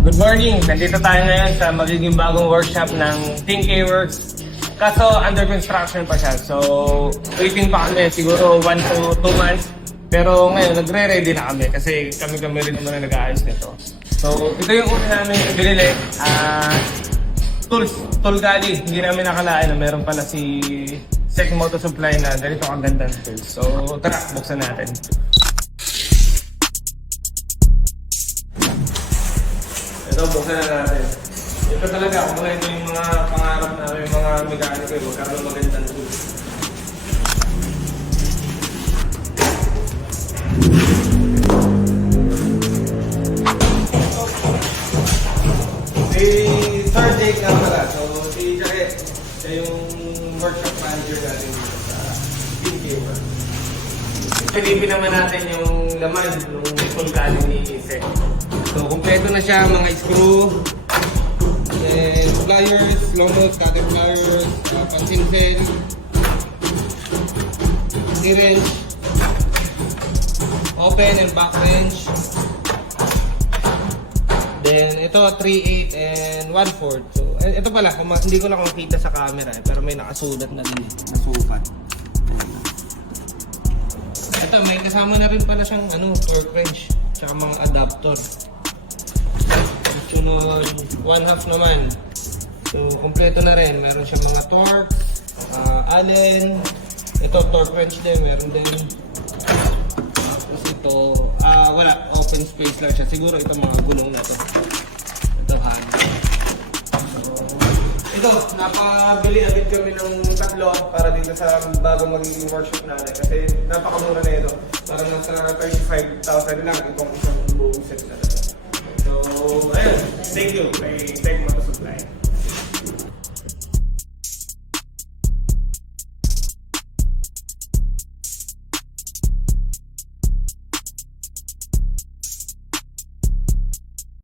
Good morning! Nandito tayo ngayon sa magiging bagong workshop ng Team K-Works. Kaso under construction pa siya. So, waiting pa kami siguro 1 to 2 months. Pero ngayon, nagre-ready na kami kasi kami rin naman na nag-aayos nito. So, ito yung una namin binili. Tools, tool gali. Hindi namin nakalain na meron pala si Sec Moto Supply na ganito ang gandang tools. So, tara, buksan natin. Ito, buksan na natin. Ito talaga, kung ito yung mga pangarap namin, yung mga mekaniko, magkaroon magandang tools. Si Sir Jake nga pala. So, si Jared, siya yung workshop manager natin dito sa Team K-Works. Silipin naman natin yung laman ng full galing ni Sec. So, kumpleto na siya, mga screw, and pliers, long nose, cutter pliers, pansinsel, syringe, open and back wrench. Then, ito 3/8 and 1/4. So, ito pala, hindi ko lang makita sa camera pero may nakasulat na din nasukat. Ito, may kasama na rin pala siyang torque wrench, tsaka mga adapter. Sunod, 1/2 naman. So, kumpleto na rin. Meron siyang mga torque, allen. Ito, torque wrench din. Meron din. Tapos ito, wala. Open space lang siya. Siguro ito mga gulong na to. Ito, hand. So, ito, napabili agad kami ng tatlo para dito sa bagong magiging workshop natin. Kasi napakamura na ito. Parang nasa 35,000 lang itong isang buong set na ito. So, ayun. Thank you.